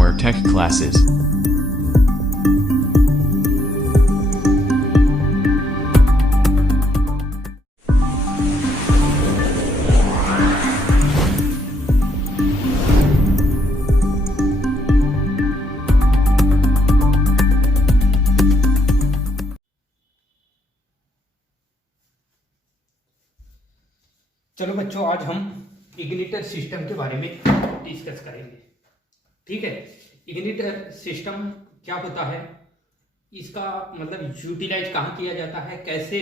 Firmware Tech Classes. चलो बच्चों, आज हम इग्निटर सिस्टम के बारे में डिस्कस करेंगे। ठीक है, इग्निटर सिस्टम क्या होता है, इसका मतलब यूटिलाइज कहाँ किया जाता है, कैसे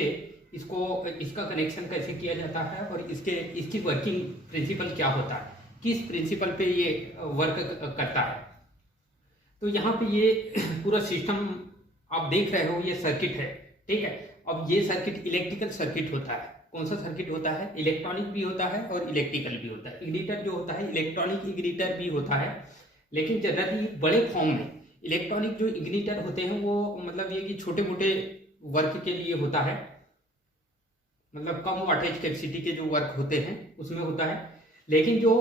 इसका कनेक्शन कैसे किया जाता है और इसकी वर्किंग प्रिंसिपल क्या होता है, किस प्रिंसिपल पे ये वर्क करता है। तो यहाँ पे ये पूरा सिस्टम आप देख रहे हो, ये सर्किट है। ठीक है, अब ये सर्किट इलेक्ट्रिकल सर्किट होता है। कौन सा सर्किट होता है? इलेक्ट्रॉनिक भी होता है और इलेक्ट्रिकल भी होता है। इग्निटर जो होता है इलेक्ट्रॉनिक इग्निटर भी होता है, लेकिन जनरली बड़े फॉर्म में इलेक्ट्रॉनिक जो इग्निटर होते हैं वो मतलब ये कि छोटे मोटे वर्क के लिए होता है, मतलब कम वाटेज कैपेसिटी के जो वर्क होते हैं उसमें होता है। लेकिन जो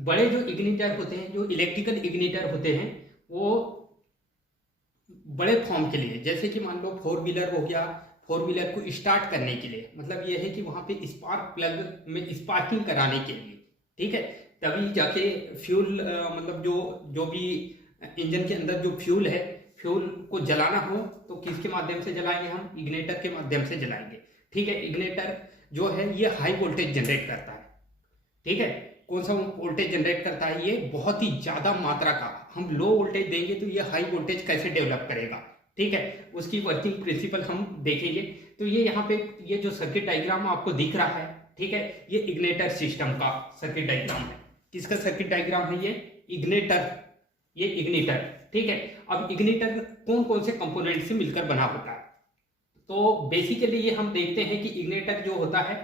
बड़े जो इग्निटर होते हैं, जो इलेक्ट्रिकल इग्निटर होते हैं, वो बड़े फॉर्म के लिए, जैसे कि मान लो 4 व्हीलर हो गया, 4 व्हीलर को स्टार्ट करने के लिए, मतलब ये है कि वहां पे स्पार्क प्लग में स्पार्किंग कराने के लिए, ठीक है, तभी जाके फ्यूल मतलब जो भी इंजन के अंदर जो फ्यूल है, फ्यूल को जलाना हो तो किसके माध्यम से जलाएंगे? हम इग्निटर के माध्यम से जलाएंगे। ठीक है, इग्निटर जो है ये हाई वोल्टेज जनरेट करता है। ठीक है, कौन सा वोल्टेज जनरेट करता है? ये बहुत ही ज्यादा मात्रा का। हम लो वोल्टेज देंगे तो ये हाई वोल्टेज कैसे डेवलप करेगा? ठीक है, उसकी वर्किंग प्रिंसिपल हम देखेंगे। तो ये यहाँ पे ये जो सर्किट डायग्राम आपको दिख रहा है, ठीक है, ये इग्निटर सिस्टम का सर्किट डायग्राम है। किसका सर्किट डायग्राम है? ये इग्निटर, ये इग्निटर। ठीक है, अब इग्निटर कौन कौन से कंपोनेंट से मिलकर बना होता है? तो बेसिकली ये हम देखते हैं कि इग्निटर जो होता है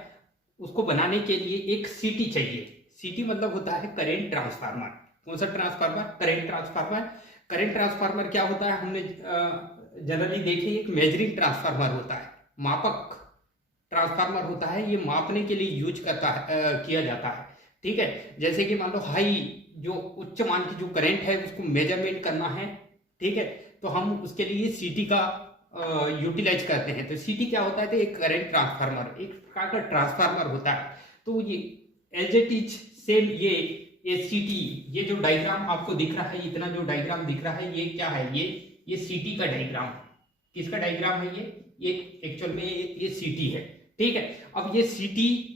उसको बनाने के लिए एक सीटी चाहिए। सीटी मतलब होता है करेंट ट्रांसफार्मर। कौन सा transformer? Current transformer. Current transformer क्या होता है? हमने जनरली देखिए, एक मेजरिंग ट्रांसफार्मर होता है, मापक ट्रांसफार्मर होता है। ये मापने के लिए यूज किया जाता है। ठीक है, जैसे कि मान लो हाई जो उच्च मान की जो करंट है उसको मेजरमेंट करना है, ठीक है, तो हम उसके लिए सीटी का यूटिलाइज करते हैं। तो सीटी क्या होता है? तो एक करंट ट्रांसफार्मर, एक प्रकार का ट्रांसफार्मर होता है। तो ये एज इट इज सेम ये सीटी, ये जो डायग्राम आपको दिख रहा है, इतना जो डायग्राम दिख रहा है, ये क्या है? ये सीटी का डायग्राम। किसका डायग्राम है? ये एक्चुअल में ये सीटी है। ठीक है, अब ये सीटी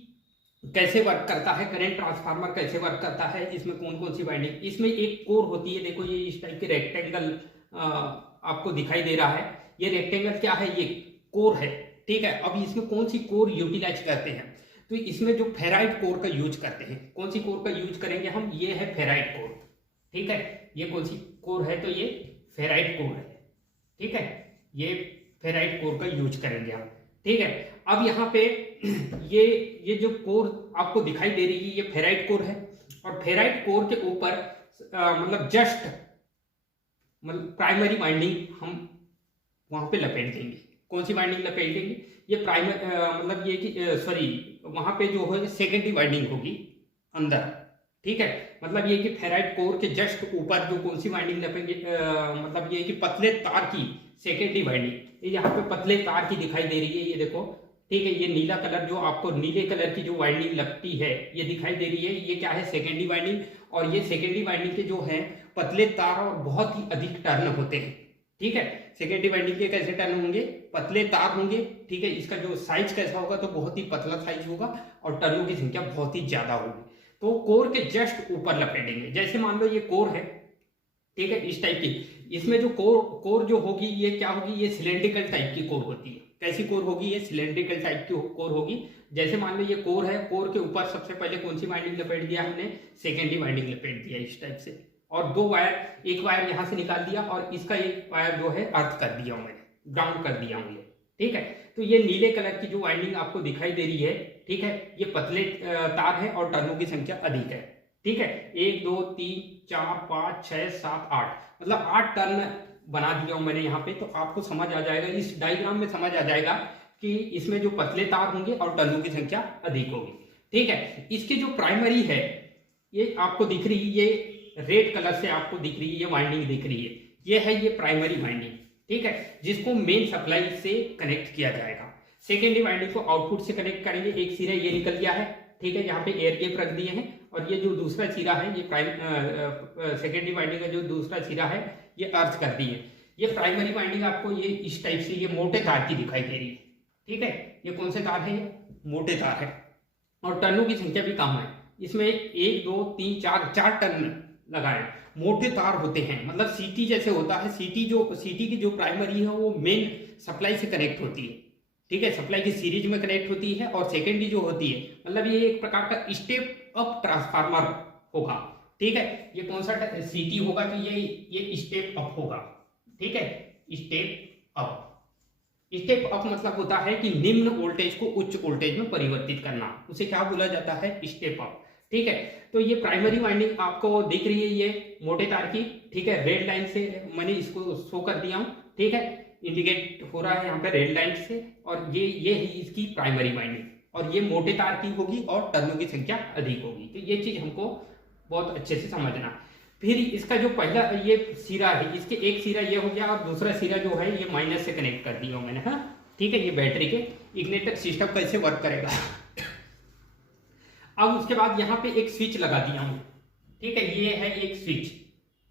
कैसे वर्क करता है, करंट ट्रांसफार्मर कैसे वर्क करता है, इसमें कौन कौन सी वाइंडिंग? इसमें एक कोर होती है। देखो, ये इस टाइप के रेक्टेंगल आपको दिखाई दे रहा है। ये रेक्टेंगल क्या है? ये कोर है। ठीक है, अब इसमें कौन सी कोर यूटिलाइज करते हैं? तो इसमें जो फेराइट कोर का यूज करते हैं। कौन सी कोर का यूज करेंगे हम? ये है फेराइट कोर। ठीक है, ये कौन सी कोर है? तो ये फेराइट कोर है। ठीक है, ये फेराइट कोर का यूज करेंगे हम। ठीक है, अब यहाँ पे ये जो कोर आपको दिखाई दे रही है, ये फेराइट कोर है। और फेराइट कोर के ऊपर मतलब जस्ट मतलब प्राइमरी वाइंडिंग हम वहां पे लपेट देंगे। कौन सी वाइंडिंग लपेट देंगे? ये मतलब ये कि सॉरी, वहां पे जो है सेकेंडरी वाइंडिंग होगी अंदर। ठीक है, मतलब ये कि फेराइट कोर के जस्ट ऊपर जो कौन सी वाइंडिंग लपेंगे, मतलब ये कि पतले तार की सेकेंडरी वाइंडिंग, ये यहाँ पे पतले तार की दिखाई दे रही है, ये देखो। ठीक है, ये नीला कलर जो आपको नीले कलर की जो वाइंडिंग लगती है ये दिखाई दे रही है, ये क्या है? Secondary winding. और ये सेकेंडरी वाइंडिंग के जो है पतले तार और बहुत ही अधिक टर्न होते हैं। ठीक है, सेकेंडरी वाइंडिंग के कैसे टर्न होंगे? पतले तार होंगे। ठीक है, इसका जो साइज कैसा होगा? तो बहुत ही पतला साइज होगा और टर्नों की संख्या बहुत ही ज्यादा होगी। तो कोर के जस्ट ऊपर लपेटेंगे। जैसे मान लो ये कोर है, ठीक है, इस टाइप की। इसमें जो कोर जो होगी ये क्या होगी? ये सिलेंड्रिकल टाइप की कोर होती है। कैसी कोर होगी? ये सिलेंड्रिकल टाइप की कोर होगी। जैसे मान लो ये कोर है, कोर के ऊपर सबसे पहले कौन सी वाइंडिंग लपेट दिया हमने? सेकेंडरी वाइंडिंग लपेट दिया इस टाइप से। और 2 वायर, एक वायर यहां से निकाल दिया और इसका एक वायर जो है अर्थ कर दिया हूं मैंने, ग्राउंड कर दिया हूं ये। ठीक है, तो ये नीले कलर की जो वाइंडिंग आपको दिखाई दे रही है, ठीक है, ये पतले तार है और टर्नों की संख्या अधिक है। ठीक है, 1 2 3 4 5 6 7 8, मतलब 8 टर्न बना दिया हूं मैंने यहाँ पे। तो आपको समझ आ जाएगा, इस डायग्राम में समझ आ जाएगा कि इसमें जो पतले तार होंगे और टर्नों की संख्या अधिक होगी। ठीक है, इसकी जो प्राइमरी है ये आपको दिख रही, ये रेड कलर से आपको दिख रही है, ये वाइंडिंग दिख रही है, ये है ये प्राइमरी वाइंडिंग, ठीक है, जिसको मेन सप्लाई से कनेक्ट किया जाएगा। सेकेंडरी वाइंडिंग को आउटपुट से कनेक्ट करेंगे। एक सिरा ये निकल गया है, ठीक है, यहाँ पे एयर गैप रख दिए हैं, और ये जो दूसरा सिरा है, ये सेकेंडरी वाइंडिंग का जो दूसरा सिरा है, ये अर्थ कर दी है। ये प्राइमरी वाइंडिंग आपको ये इस टाइप से ये मोटे तार की दिखाई दे रही है, ठीक है। ये कौन से तार है? मोटे तार है, और टर्नों की संख्या भी कम है। इसमें 1 2 3 4 टर्न लगाए, मोटे तार होते हैं। मतलब सीटी जैसे होता है, सीटी की जो प्राइमरी है वो मेन सप्लाई से कनेक्ट होती है, ठीक है, सप्लाई की सीरीज में कनेक्ट होती है। और सेकेंडरी जो होती है, मतलब ये एक प्रकार का स्टेप अप ट्रांसफार्मर होगा, ठीक है। ये कौन सा सीटी होगा? तो ये स्टेप अप होगा, ठीक है, स्टेप अप। स्टेप अप मतलब होता है कि निम्न वोल्टेज को उच्च वोल्टेज में परिवर्तित करना, उसे क्या बोला जाता है? स्टेप अप, ठीक है। तो ये प्राइमरी वाइंडिंग आपको दिख रही है, ये मोटे तार की, ठीक है, रेड लाइन से मैंने इसको शो कर दिया हूं, ठीक है, इंडिकेट हो रहा है यहाँ पे रेड लाइन से। और ये ही इसकी प्राइमरी वाइंडिंग, और ये मोटे तार की होगी और टर्नों की संख्या अधिक होगी। तो ये चीज हमको बहुत अच्छे से समझना। फिर इसका जो पहला ये सिरा है, इसके एक सिरा ये हो गया, और दूसरा सिरा जो है ये माइनस से कनेक्ट कर दिया मैंने, हाँ, ठीक है। ये बैटरी के इग्निटर सिस्टम कैसे वर्क करेगा। अब उसके बाद यहाँ पे एक स्विच लगा दिया हूँ, ठीक है, ये है एक स्विच,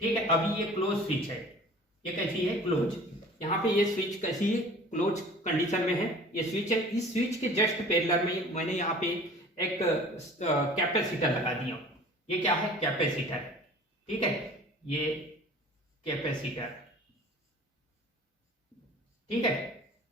ठीक है। अभी ये क्लोज स्विच है, ये कैसी है? क्लोज। यहाँ पे ये स्विच कैसी है? क्लोज कंडीशन में है ये स्विच है। इस स्विच के जस्ट पैरेलल में मैंने यहाँ पे एक कैपेसिटर लगा दिया। ये क्या है? कैपेसिटर, ठीक है, ये कैपेसिटर, ठीक है।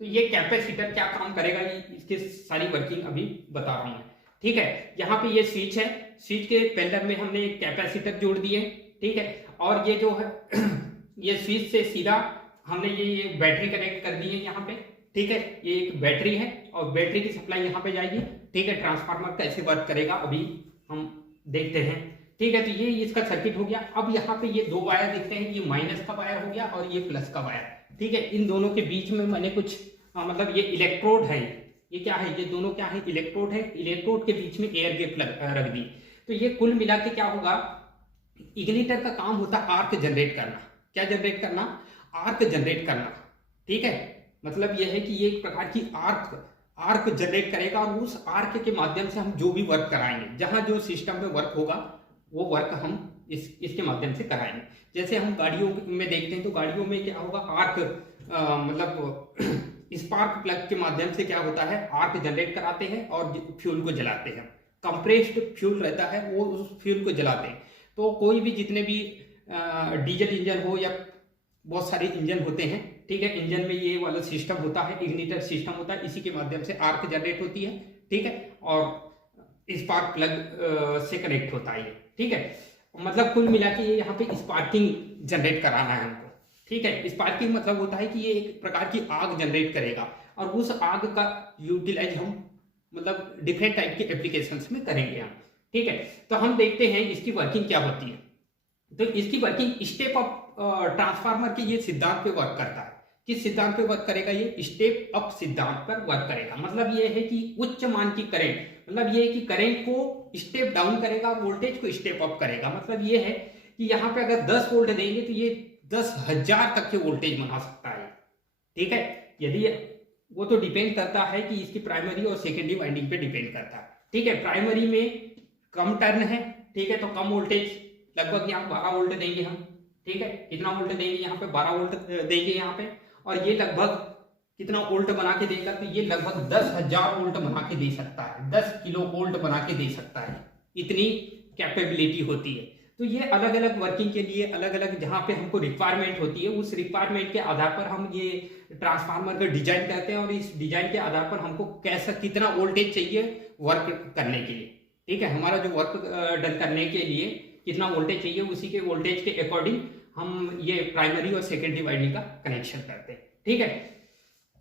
तो ये कैपेसिटर क्या काम करेगा, इसकी सारी वर्किंग अभी बता रहा हूं, ठीक है। यहाँ पे ये स्विच है, स्विच के पैरेलल में हमने एक कैपेसिटर जोड़ दिए, ठीक है। और ये जो है ये स्विच से सीधा हमने ये बैटरी कनेक्ट कर दी है यहाँ पे, ठीक है। ये एक बैटरी है, और बैटरी की सप्लाई यहाँ पे जाएगी, ठीक है। ट्रांसफार्मर कैसे वर्क करेगा अभी हम देखते हैं, ठीक है। तो ये इसका सर्किट हो गया। अब यहाँ पे ये 2 वायर दिखते हैं, ये माइनस का वायर हो गया और ये प्लस का वायर, ठीक है। इन दोनों के बीच में मैंने कुछ मतलब ये इलेक्ट्रोड है, ये क्या है? ये दोनों क्या है? इलेक्ट्रोड है। इलेक्ट्रोड के बीच में एयर गैप रख दी। तो ये कुल मिला के क्या होगा? इग्निटर का काम होता है आर्क जनरेट करना। क्या जनरेट करना? आर्क जनरेट करना, ठीक है। मतलब यह है कि ये एक प्रकार की आर्क जनरेट करेगा, और उस आर्क के माध्यम से हम जो भी वर्क कराएंगे, जहां जो सिस्टम में वर्क होगा वो वर्क हम इसके माध्यम से कराएंगे। जैसे हम गाड़ियों में देखते हैं, तो गाड़ियों में क्या होगा? आर्क मतलब स्पार्क प्लग के माध्यम से क्या होता है? आर्क जनरेट कराते हैं और फ्यूल को जलाते हैं। कंप्रेस्ड फ्यूल रहता है, वो उस फ्यूल को जलाते हैं। तो कोई भी जितने भी डीजल इंजन हो या बहुत सारे इंजन होते हैं, ठीक है, इंजन में ये वाला सिस्टम होता है, इग्निटर सिस्टम होता है, इसी के माध्यम से आर्क जनरेट होती है, ठीक है, और स्पार्क प्लग से कनेक्ट होता है, ठीक है। मतलब कुल मिला के ये यहाँ पे स्पार्किंग जनरेट कराना है हमको, ठीक है। स्पार्किंग मतलब होता है कि ये एक प्रकार की आग जनरेट करेगा, और उस आग का यूटिलाइज हम मतलब डिफरेंट टाइप के एप्लीकेशंस में करेंगे हम, ठीक है। तो हम देखते हैं इसकी वर्किंग क्या होती है। तो इसकी वर्किंग स्टेप अप ट्रांसफार्मर के ये सिद्धांत पे वर्क करता है। किस सिद्धांत पे वर्क करेगा? ये स्टेप अप सिद्धांत पर वर्क करेगा। मतलब ये है कि उच्च मान की करंट, मतलब ये है कि करंट को स्टेप डाउन करेगा, वोल्टेज को स्टेप अप करेगा। मतलब ये है कि यहाँ पे अगर 10 वोल्ट देंगे तो ये 10,000 तक के वोल्टेज बना सकता है, ठीक है। यदि वो तो डिपेंड करता है कि इसकी प्राइमरी और सेकेंडरी वाइंडिंग पे डिपेंड करता है, ठीक है। प्राइमरी में कम टर्न है, ठीक है, तो कम वोल्टेज, लगभग यहाँ 12 वोल्ट देंगे हम, ठीक है। कितना वोल्ट देंगे? यहाँ पे 12 वोल्ट देंगे यहाँ पे, और ये लगभग कितना वोल्ट बना के देगा? तो ये लगभग 10,000 वोल्ट बना के दे सकता है, 10 किलो वोल्ट बना के दे सकता है, इतनी कैपेबिलिटी होती है। तो ये अलग अलग वर्किंग के लिए अलग अलग जहाँ पे हमको रिक्वायरमेंट होती है, उस रिक्वायरमेंट के आधार पर हम ये ट्रांसफार्मर का डिजाइन करते हैं, और इस डिजाइन के आधार पर हमको कैसा कितना वोल्टेज चाहिए वर्क करने के लिए, ठीक है। हमारा जो वर्क डन करने के लिए कितना वोल्टेज चाहिए, उसी के वोल्टेज के अकॉर्डिंग हम ये प्राइमरी और सेकेंडरी वाइंडिंग का कनेक्शन करते हैं, ठीक है।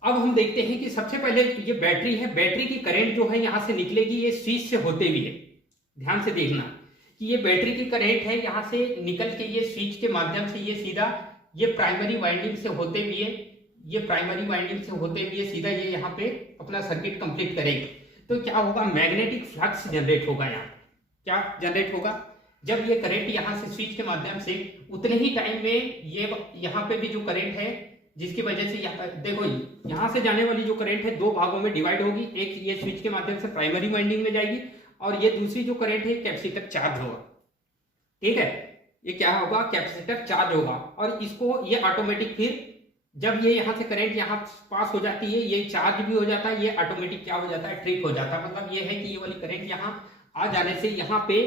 अब हम देखते हैं कि सबसे पहले ये बैटरी है, बैटरी की करंट जो है यहाँ से निकलेगी, ये स्विच से होते हुए, ध्यान से देखना कि ये बैटरी की करंट है, यहाँ से निकल के ये स्विच के माध्यम से ये सीधा ये प्राइमरी वाइंडिंग से होते हुए, ये प्राइमरी वाइंडिंग से होते हुए सीधा ये यहाँ पे अपना सर्किट कंप्लीट करेगी। तो क्या होगा? मैग्नेटिक फ्लक्स जनरेट होगा। यहाँ क्या जनरेट होगा? जब ये करंट यहाँ से स्विच के माध्यम से उतने ही टाइम में ये यहाँ पे भी जो करंट है जिसकी वजह से देखो यहाँ से जाने वाली जो करंट है दो भागों में डिवाइड होगी, एक ये स्विच के माध्यम से प्राइमरी वाइंडिंग में जाएगी और ये दूसरी जो करंट है कैपेसिटर चार्ज होगा। ठीक है, ये क्या होगा, कैपेसिटर चार्ज होगा और इसको ये ऑटोमेटिक फिर जब ये यहाँ से करंट यहाँ पास हो जाती है ये चार्ज भी हो जाता है, ये ऑटोमेटिक क्या हो जाता है, ट्रिप हो जाता है। मतलब ये है कि ये वाली करंट यहाँ आ जाने से यहाँ पे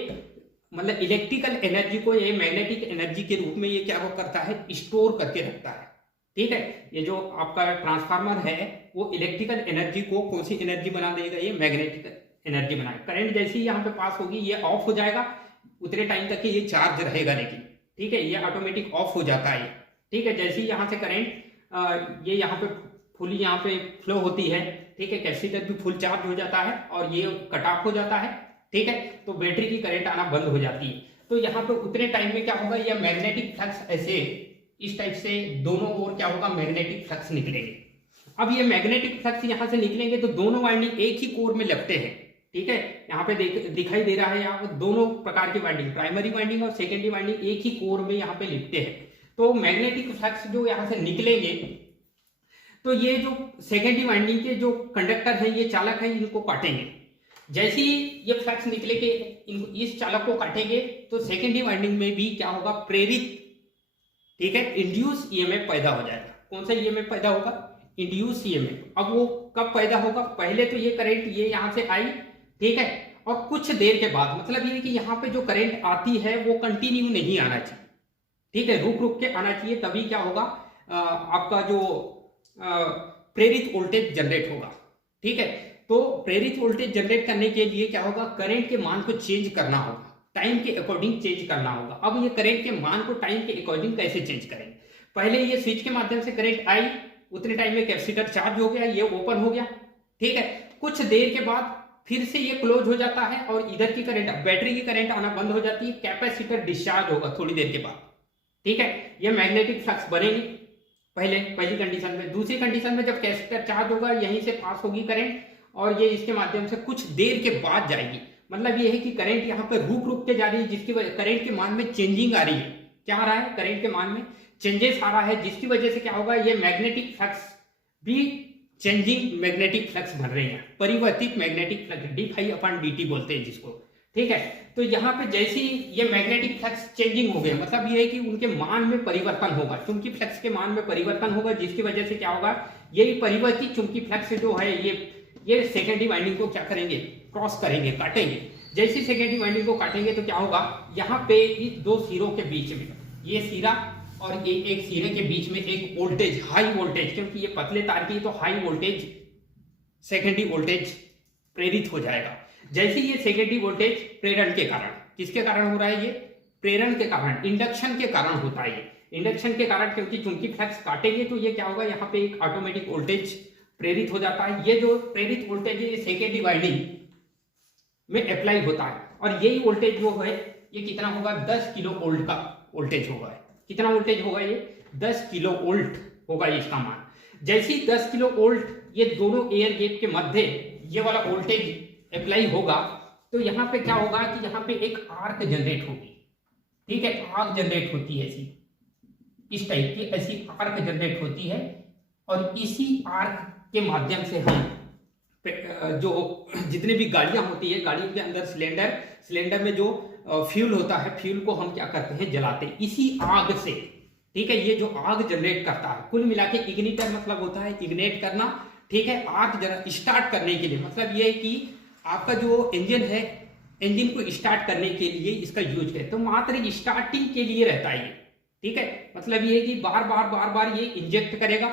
मतलब इलेक्ट्रिकल एनर्जी को ये मैग्नेटिक एनर्जी के रूप में ये क्या वो करता है, स्टोर करके रखता है। ठीक है, ये जो आपका ट्रांसफार्मर है वो इलेक्ट्रिकल एनर्जी को कौन सी एनर्जी बना देगा, ये मैग्नेटिक एनर्जी बनाएगा। करंट जैसे ही यहाँ पे पास होगी ये ऑफ हो जाएगा, उतने टाइम तक ये चार्ज रहेगा लेकिन। ठीक है, ये ऑटोमेटिक ऑफ हो जाता है। ठीक है, जैसे ही यहाँ से करंट ये यहाँ पे फुली यहाँ पे फ्लो होती है, ठीक है, कैपेसिटर भी फुल चार्ज हो जाता है और ये कट ऑफ हो जाता है। ठीक है, तो बैटरी की करंट आना बंद हो जाती है। तो यहाँ पे उतने टाइम में क्या होगा, यह मैग्नेटिक फ्लक्स ऐसे इस टाइप से दोनों ओर क्या होगा, मैग्नेटिक फ्लक्स निकलेंगे। अब ये मैग्नेटिक फ्लक्स यहाँ से निकलेंगे तो दोनों वाइंडिंग एक ही कोर में लगते हैं। ठीक है, यहाँ पे दिखाई दे रहा है, यहाँ पे दोनों प्रकार की वाइंडिंग, प्राइमरी वाइंडिंग और सेकेंडरी वाइंडिंग एक ही कोर में यहाँ पे लिपटे हैं। तो मैग्नेटिक फ्लक्स जो यहाँ से निकलेंगे तो ये जो सेकेंडरी वाइंडिंग के जो कंडक्टर है, ये चालक है, इनको काटेंगे। जैसे ही ये फ्लक्स निकले के इस चालक को काटेंगे तो सेकेंडरी वाइंडिंग में भी क्या होगा, प्रेरित, ठीक है, इंड्यूस ईएमएफ पैदा हो जाएगा। कौन सा ईएमएफ पैदा होगा, इंड्यूस ईएमएफ। अब वो कब पैदा होगा, पहले तो ये करंट ये यहाँ से आई, ठीक है, और कुछ देर के बाद, मतलब ये कि यहाँ पे जो करंट आती है वो कंटिन्यू नहीं आना चाहिए। ठीक है, रुक रुक के आना चाहिए, तभी क्या होगा, आपका जो प्रेरित वोल्टेज जनरेट होगा। ठीक है, तो प्रेरित वोल्टेज जनरेट करने के लिए क्या होगा, करंट के मान को चेंज करना होगा, टाइम के अकॉर्डिंग चेंज करना होगा। अब ये करंट के मान को टाइम के अकॉर्डिंग कैसे चेंज करेंगे, पहले ये स्विच के माध्यम से करंट आई, उतने टाइम में कैपेसिटर चार्ज हो गया, ये ओपन हो गया। ठीक है, कुछ देर के बाद फिर से ये क्लोज हो जाता है और इधर की करंट, बैटरी की करंट आना बंद हो जाती है, कैपेसिटर डिस्चार्ज होगा थोड़ी देर के बाद। ठीक है, ये मैग्नेटिक फ्लक्स बनेगी पहली कंडीशन में। दूसरी कंडीशन में जब कैपेसिटर चार्ज होगा, यहीं से पास होगी करंट और ये इसके माध्यम से कुछ देर के बाद जाएगी। मतलब ये है कि करंट यहाँ पे रुक रुक के जा रही है, जिसकी वजह करंट के मान में चेंजिंग आ रही है। क्या आ रहा है, करंट के मान में चेंजेस आ रहा है, जिसकी वजह से क्या होगा, ये मैग्नेटिक फ्लक्स भी चेंजिंग मैग्नेटिक फ्लक्स बन रही है, परिवर्तित मैग्नेटिक फ्लक्स, d∅/dt बोलते हैं जिसको। ठीक है, तो यहाँ पे जैसे ही ये मैग्नेटिक फ्लक्स चेंजिंग हो गया, मतलब ये है कि उनके मान में परिवर्तन होगा, चुंबकीय फ्लक्स के मान में परिवर्तन होगा, जिसकी वजह से क्या होगा, ये परिवर्तित चुंबकीय फ्लक्स जो है ये सेकेंडरी वाइंडिंग को क्या करेंगे, क्रॉस करेंगे, काटेंगे। जैसे सेकेंडरी वाइंडिंग को काटेंगे तो क्या होगा, यहाँ पे इस दो सिरों के बीच में, ये सिरा और एक सिरे के बीच में एक वोल्टेज, हाई वोल्टेज, क्योंकि ये पतले तार की तो हाई वोल्टेज सेकेंडरी वोल्टेज प्रेरित हो जाएगा। जैसे ये सेकेंडरी वोल्टेज प्रेरण के कारण, किसके कारण हो रहा है, ये प्रेरण के कारण, इंडक्शन के कारण होता है। ये इंडक्शन के कारण, क्योंकि चुंबकीय फ्लक्स काटेंगे तो ये क्या होगा, यहाँ पे एक ऑटोमेटिक वोल्टेज प्रेरित हो जाता है। ये जो प्रेरित वोल्टेज है ये सेकेंडरी वाइंडिंग में अप्लाई होता है और यही वोल्टेज जो है ये कितना होगा, 10 किलो वोल्ट का वोल्टेज होगा। कितना वोल्टेज होगा, ये 10 किलो वोल्ट होगा इसका मान। जैसे ही 10 किलो वोल्ट ये दोनों एयर गैप के मध्य ये वाला वोल्टेज अप्लाई होगा तो यहाँ पे क्या होगा कि यहाँ पे एक आर्क जनरेट होगी। ठीक है, आर्क जनरेट होती है ऐसी, इस टाइप की ऐसी आर्क जनरेट होती है और इसी आर्क के माध्यम से हम जो जितने भी गाड़ियां होती है, गाड़ियों के अंदर सिलेंडर में जो फ्यूल होता है, फ्यूल को हम क्या करते हैं, जलाते हैं इसी आग से। ठीक है, ये जो आग जनरेट करता है, कुल मिला के इग्निटर मतलब होता है इग्नेट करना। ठीक है, आग स्टार्ट करने के लिए, मतलब ये है कि आपका जो इंजन है, इंजन को स्टार्ट करने के लिए इसका यूज करें तो मात्र स्टार्टिंग के लिए रहता है ये। ठीक है, मतलब ये है कि बार बार ये इंजेक्ट करेगा।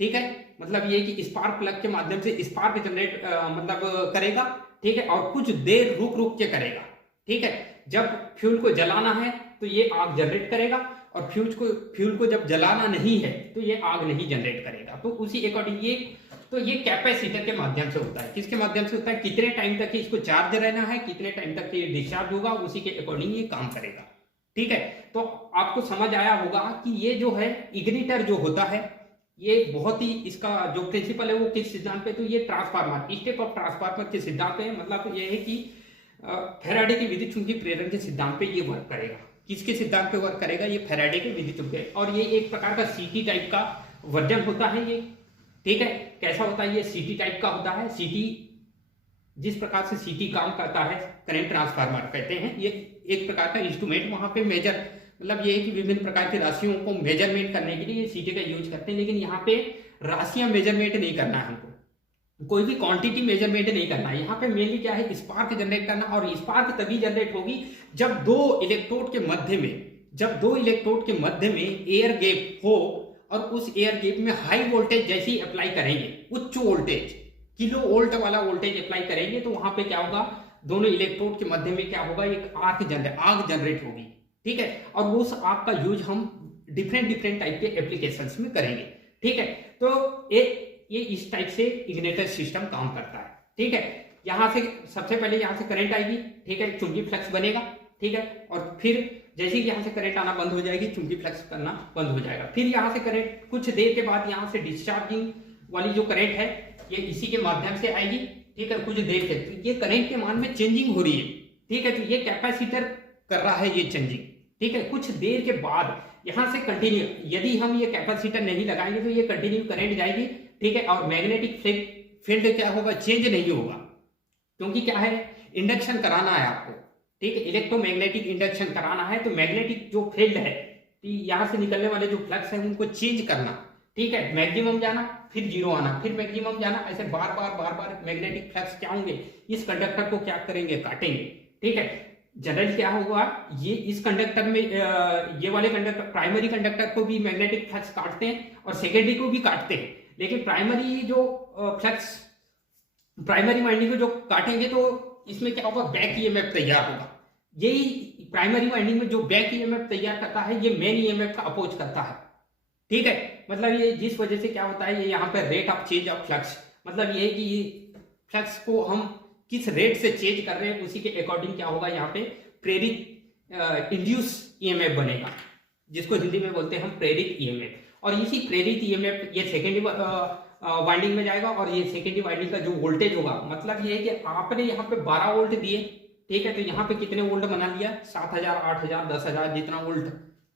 ठीक है, मतलब ये कि स्पार्क प्लग के माध्यम से स्पार्क जनरेट मतलब करेगा। ठीक है, और कुछ देर रुक रुक के करेगा। ठीक है, जब फ्यूल को जलाना है तो ये आग जनरेट करेगा और फ्यूल को जब जलाना नहीं है तो ये आग नहीं जनरेट करेगा। तो उसी अकॉर्डिंग ये कैपेसिटर के माध्यम से होता है। किसके माध्यम से होता है, कितने टाइम तक इसको चार्ज रहना है, कितने टाइम तक ये डिस्चार्ज होगा, उसी के अकॉर्डिंग ये काम करेगा। ठीक है, तो आपको समझ आया होगा कि ये जो है इग्निटर जो होता है, ये बहुत ही इसका जो प्रिंसिपल है वो किस सिद्धांत पे, तो ये ट्रांसफार्मर, स्टेप ऑफ ट्रांसफार्मर के सिद्धांत पे है। मतलब ये है कि फैराडे की विद्युत चुंबकीय प्रेरण के सिद्धांत पे ये वर्क करेगा। किसके सिद्धांत पे वर्क करेगा? ये फैराडे के विद्युत चुंबकीय, और ये एक प्रकार का सीटी टाइप का वर्जन होता है ये, ठीक है। कैसा होता है ये? सीटी टाइप का होता है। सीटी, जिस प्रकार से सीटी काम करता है, करंट ट्रांसफार्मर कहते हैं, ये एक प्रकार का इंस्ट्रूमेंट वहां पे मेजर, मतलब ये है कि विभिन्न प्रकार की राशियों को मेजरमेंट करने के लिए ये सीटी का यूज करते हैं। लेकिन यहाँ पे राशियां मेजरमेंट नहीं करना है हमको, कोई भी क्वांटिटी मेजरमेंट नहीं करना है। यहाँ पे मेनली क्या है? स्पार्क जनरेट करना, और स्पार्क तभी जनरेट होगी जब दो इलेक्ट्रोड के मध्य में एयर गैप हो, और उस एयर गैप में हाई वोल्टेज जैसे ही अप्लाई करेंगे, उच्च वोल्टेज किलो वोल्ट वाला वोल्टेज अप्लाई करेंगे, तो वहां पे क्या होगा? दोनों इलेक्ट्रोड के मध्य में क्या होगा? एक आग जनरेट होगी, ठीक है। और उस आग का यूज हम डिफरेंट टाइप के एप्लीकेशंस में करेंगे, ठीक है। तो ये इस टाइप से इग्निटर सिस्टम काम करता है, ठीक है। यहां से सबसे पहले यहां से करंट आएगी, ठीक है, चुंबकीय फ्लक्स बनेगा, ठीक है। और फिर जैसे ही यहां से करंट आना बंद हो जाएगी, चुंबकीय फ्लक्स करना बंद हो जाएगा। फिर यहां से करंट कुछ देर के बाद यहां से डिस्चार्जिंग वाली जो करंट है ये इसी के माध्यम से आएगी, ठीक है। कुछ देर के ये करंट के मान में चेंजिंग हो रही है, ठीक है। तो ये कैपेसिटर कर रहा है ये चेंजिंग, ठीक है। कुछ देर के बाद यहां से कंटिन्यू, यदि हम ये कैपेसिटर नहीं लगाएंगे तो ये कंटिन्यू करंट जाएगी, ठीक है। और मैग्नेटिक फील्ड क्या होगा? चेंज नहीं होगा, क्योंकि क्या है? इंडक्शन कराना है आपको, ठीक है। इलेक्ट्रोमैग्नेटिक इंडक्शन कराना है, तो मैग्नेटिक जो फील्ड है, यहां से निकलने वाले जो फ्लक्स है उनको चेंज करना, ठीक है। मैक्सिमम जाना, फिर जीरो आना, फिर मैक्सिमम जाना, ऐसे बार बार मैग्नेटिक फ्लक्स क्या होंगे? इस कंडक्टर को क्या करेंगे? काटेंगे, ठीक है। जनरल क्या होगा? ये इस कंडक्टर में ये वाले कंडक्टर, प्राइमरी कंडक्टर को भी मैग्नेटिक फ्लक्स काटते हैं और सेकेंडरी को भी काटते हैं। लेकिन प्राइमरी जो फ्लक्स, प्राइमरी वाइंडिंग को जो काटेंगे तो इसमें क्या होगा? बैक ईएमएफ तैयार होगा। यही प्राइमरी वाइंडिंग में जो बैक ईएमएफ तैयार करता है, ये मेन ईएमएफ का अपोज करता है, ठीक है। मतलब ये जिस वजह से क्या होता है, ये यहाँ पे rate of change of flux, मतलब ये है कि फ्लक्स को हम किस रेट से चेंज कर रहे हैं उसी के अकॉर्डिंग क्या होगा? यहाँ पे प्रेरित इंड्यूस ईएमएफ बनेगा, जिसको हिंदी में बोलते हैं हम प्रेरित ईएमएफ। और इसी प्रेरित ईएमएफ ये सेकेंडरी वाइंडिंग में जाएगा, और ये सेकेंडरी वाइंडिंग का जो वोल्टेज होगा, मतलब ये है कि आपने यहाँ पे 12 वोल्ट दिए, ठीक है। तो यहाँ पे कितने वोल्ट बना लिया? 7000, 8000, 10000, जितना वोल्ट,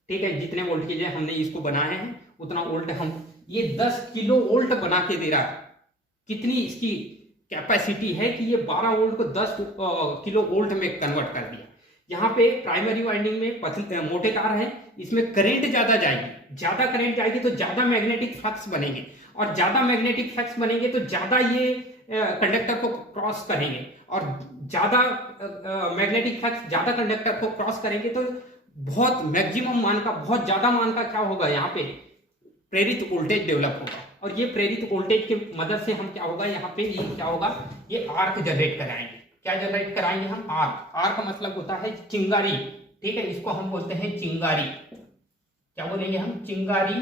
ठीक है। जितने वोल्ट के लिए हमने इसको बनाए हैं उतना वोल्ट हम, ये 10 किलो वोल्ट बना के दे रहा है। कितनी इसकी कैपेसिटी है कि ये 12 वोल्ट को 10 किलो वोल्ट में कन्वर्ट कर दिया। यहाँ पे प्राइमरी वाइंडिंग में मोटे तार हैं, इसमें करंट ज्यादा जाएगी, ज्यादा करंट जाएगी तो ज्यादा मैग्नेटिक फ्लक्स बनेंगे, और ज्यादा मैग्नेटिक फ्लक्स बनेंगे तो ज्यादा ये कंडक्टर को क्रॉस करेंगे, और ज्यादा मैग्नेटिक फ्लक्स ज्यादा कंडक्टर को क्रॉस करेंगे तो बहुत मैक्सिमम मान का, बहुत ज्यादा मान का क्या होगा? यहाँ पे प्रेरित वोल्टेज डेवलप होगा। और ये प्रेरित वोल्टेज की मदद से हम क्या होगा? यहाँ पे ये क्या होगा? ये आर्क जनरेट कराएंगे। क्या जनरेट कराएंगे हम? आर्क। आर्क मतलब होता है चिंगारी, ठीक है। इसको हम बोलते हैं चिंगारी। क्या बोलेंगे हम? चिंगारी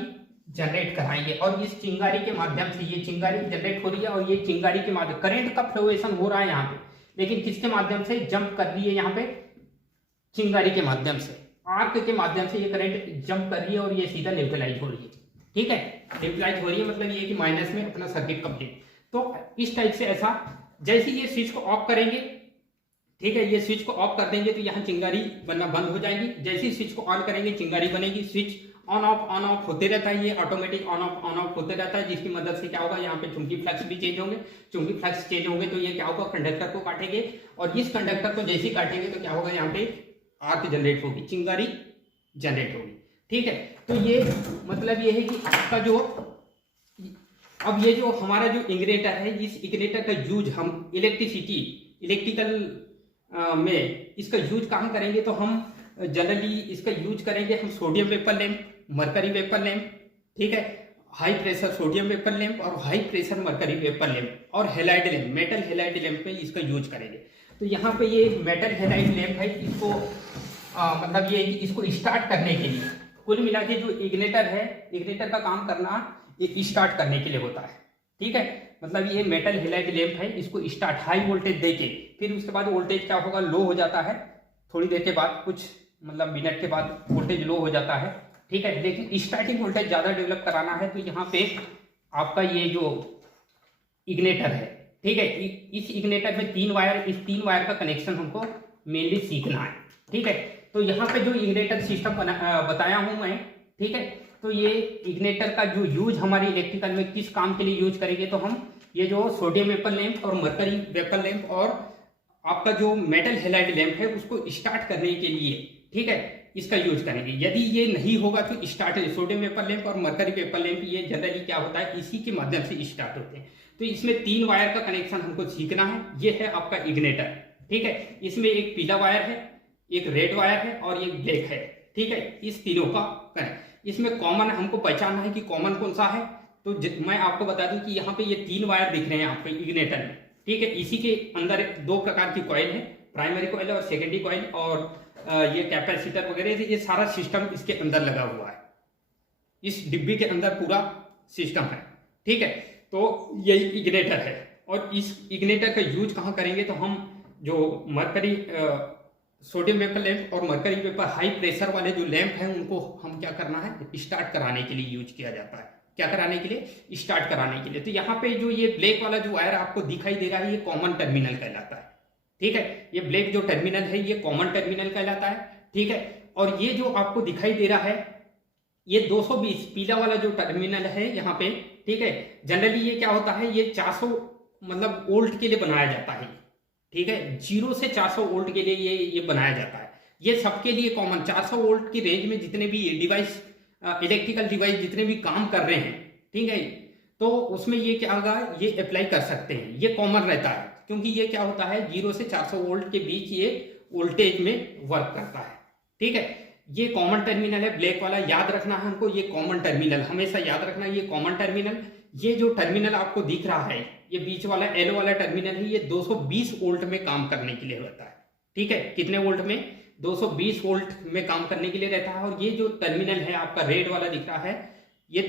जनरेट कराएंगे। और इस चिंगारी के माध्यम से ये चिंगारी जनरेट हो रही है, और ये चिंगारी के माध्यम करंट का फ्लोएशन हो रहा है यहाँ पे, लेकिन किसके माध्यम से? जंप कर रही है यहाँ पे चिंगारी के माध्यम से, आर्क के माध्यम से ये करंट जंप कर रही है, और ये सीधा न्यूट्रलाइज हो रही है, ठीक है। न्यूट्रलाइज हो रही है मतलब ये कि माइनस में अपना सर्किट कंप्लीट। तो इस टाइप से ऐसा, जैसे ये स्विच को ऑफ करेंगे, ठीक है, ये स्विच को ऑफ कर देंगे तो यहाँ चिंगारी बनना बंद हो जाएगी। जैसे ही स्विच को ऑन करेंगे चिंगारी बनेगी। स्विच ऑन ऑफ होते रहता है, ये ऑटोमेटिक ऑन ऑफ होते रहता है, जिसकी मदद से क्या होगा? यहाँ पे चुंबकीय फ्लक्स भी चेंज होंगे। चुंबकीय फ्लक्स चेंज होंगे तो ये क्या होगा? कंडक्टर को काटेंगे, और इस कंडक्टर को जैसे ही काटेंगे तो क्या होगा? यहाँ पे आर्क जनरेट होगी, चिंगारी जनरेट होगी, ठीक है। तो ये मतलब ये है कि आपका जो, अब ये जो हमारा जो इग्निटर है, इस इग्निटर का यूज हम इलेक्ट्रिकल में इसका यूज काम करेंगे तो हम जनरली इसका यूज करेंगे हम sodium vapour lamp, mercury vapour lamp, ठीक है, high pressure sodium vapour lamp और high pressure mercury vapour lamp, और halide lamp, metal halide lamp में इसका यूज करेंगे। तो यहाँ पे ये मेटल हेलाइड लैंप है, इसको मतलब ये इसको स्टार्ट करने के लिए, कुल मिला के जो इग्निटर है, इग्निटर का काम करना ये स्टार्ट करने के लिए होता है, ठीक है। मतलब ये मेटल हेलाइड लैंप है, इसको स्टार्ट हाई वोल्टेज देके, फिर उसके बाद वोल्टेज क्या होगा? लो हो जाता है थोड़ी देर के बाद, कुछ मतलब मिनट के बाद वोल्टेज लो हो जाता है, ठीक है। लेकिन स्टार्टिंग वोल्टेज ज्यादा डेवलप कराना है तो यहाँ पे आपका ये जो इग्निटर है, ठीक है। इस इग्नेटर में 3 वायर, इस 3 वायर का कनेक्शन हमको मेनली सीखना है। ठीक है, तो यहाँ पे जो इग्नेटर सिस्टम बताया हूँ मैं, ठीक है, तो ये इग्नेटर का जो यूज हमारे इलेक्ट्रिकल में किस काम के लिए यूज करेंगे, तो हम ये जो सोडियम वेपर लैंप और मरकरी वेपर लैंप और आपका जो मेटल हैलाइड लैंप है उसको स्टार्ट करने के लिए, ठीक है, इसका यूज करेंगे। यदि ये नहीं होगा तो स्टार्ट, सोडियम वेपर लैंप और मरकरी वेपर लैंप ये जनरली क्या होता है, इसी के माध्यम से स्टार्ट होते हैं। तो इसमें 3 वायर का कनेक्शन हमको सीखना है। ये है आपका इग्नेटर, ठीक है। इसमें एक पीला वायर है, एक रेड वायर है और एक ब्लैक है, ठीक है। इस तीनों का कनेक्ट, इसमें कॉमन हमको पहचानना है कि कॉमन कौन सा है। तो मैं आपको बता दूं कि यहाँ पे ये 3 वायर दिख रहे हैं आपको इग्नेटर में, ठीक है। इसी के अंदर 2 प्रकार की कॉइल है, प्राइमरी कॉइल और सेकेंडरी कॉइल, और ये कैपेसिटर वगैरह, ये सारा सिस्टम इसके अंदर लगा हुआ है। इस डिब्बी के अंदर पूरा सिस्टम है, ठीक है। तो यही इग्नेटर है। और इस इग्नेटर का यूज कहाँ करेंगे, तो हम जो मरकरी सोडियम वेपर लैंप और मरकरी वेपर हाई प्रेशर वाले जो लैंप हैं उनको हम क्या करना है, स्टार्ट कराने के लिए यूज किया जाता है। क्या कराने के लिए, स्टार्ट कराने के लिए। तो यहाँ पे जो ये ब्लैक वाला जो वायर आपको दिखाई दे रहा है, ये कॉमन टर्मिनल कहलाता है, ठीक है। ये ब्लैक जो टर्मिनल है ये कॉमन टर्मिनल कहलाता है, ठीक है। और ये जो आपको दिखाई दे रहा है ये 220 पीला वाला जो टर्मिनल है यहाँ पे, ठीक है। जनरली ये क्या होता है, ये 400 मतलब वोल्ट के लिए बनाया जाता है, ठीक है। 0 से 400 वोल्ट के लिए ये बनाया जाता है। ये सबके लिए कॉमन 400 वोल्ट की रेंज में जितने भी डिवाइस, इलेक्ट्रिकल डिवाइस जितने भी काम कर रहे हैं, ठीक है, तो उसमें ये क्या होगा, ये अप्लाई कर सकते हैं। ये कॉमन रहता है क्योंकि ये क्या होता है 0 से 400 वोल्ट के बीच ये वोल्टेज में वर्क करता है, ठीक है। ये कॉमन टर्मिनल है ब्लैक वाला, याद रखना है हमको, ये कॉमन टर्मिनल हमेशा याद रखना है, ये कॉमन टर्मिनल। ये जो टर्मिनल आपको दिख रहा है, ये बीच वाला एल वाला टर्मिनल है, ये 220 वोल्ट में काम करने के लिए रहता है, ठीक है। कितने वोल्ट में, 220 वोल्ट में काम करने के लिए रहता है। और ये जो टर्मिनल है आपका रेड वाला दिख रहा है, ये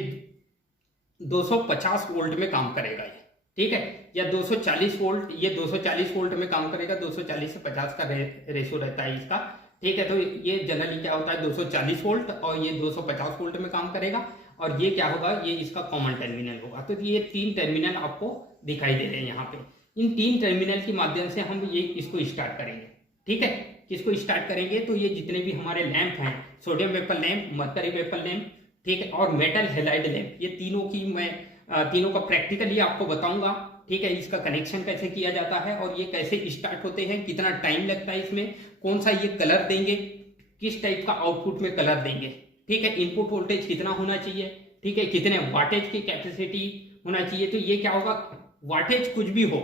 250 वोल्ट में काम करेगा, ये ठीक है। या 240 वोल्ट, ये 240 वोल्ट में काम करेगा। 240 से 50 का रेशो रहता है इसका, ठीक है। तो ये जनरली क्या होता है 240 वोल्ट, और ये 250 वोल्ट में काम करेगा। और ये क्या होगा, ये इसका कॉमन टर्मिनल होगा। तो ये 3 टर्मिनल आपको दिखाई दे रहे हैं यहाँ पे। इन 3 टर्मिनल के माध्यम से हम ये इसको स्टार्ट करेंगे, ठीक है। किसको स्टार्ट करेंगे, तो ये जितने भी हमारे लैंप हैं, sodium vapour lamp, mercury vapour lamp, ठीक है, और मेटल हैलाइड लैंप, ये तीनों की मैं तीनों का प्रैक्टिकली आपको बताऊंगा, ठीक है। इसका कनेक्शन कैसे किया जाता है और ये कैसे स्टार्ट होते हैं, कितना टाइम लगता है इसमें, कौन सा ये कलर देंगे, किस टाइप का आउटपुट में कलर देंगे, ठीक है। इनपुट वोल्टेज कितना होना चाहिए, ठीक है, कितने वाटेज की कैपेसिटी होना चाहिए। तो ये क्या होगा, वाटेज कुछ भी हो,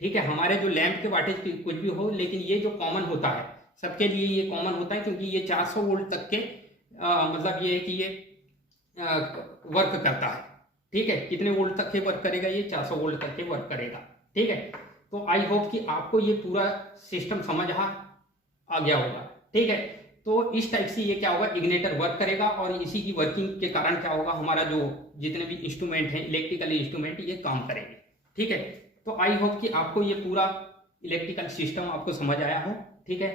ठीक है, हमारे जो लैंप के वाटेज कुछ भी हो, लेकिन ये जो कॉमन होता है सबके लिए, ये कॉमन होता है क्योंकि ये 400 वोल्ट तक के मतलब ये है कि ये वर्क करता है, ठीक है। कितने वोल्ट तक के वर्क करेगा, ये 400 वोल्ट तक के वर्क करेगा, ठीक है। तो आई होप कि आपको ये पूरा सिस्टम समझ आ गया होगा, ठीक है। तो इस टाइप से ये क्या होगा, इग्नेटर वर्क करेगा और इसी की वर्किंग के कारण क्या होगा, हमारा जो जितने भी इंस्ट्रूमेंट हैं, इलेक्ट्रिकल इंस्ट्रूमेंट, ये काम करेंगे, ठीक है। तो आई होप कि आपको ये पूरा इलेक्ट्रिकल सिस्टम आपको समझ आया हो, ठीक है।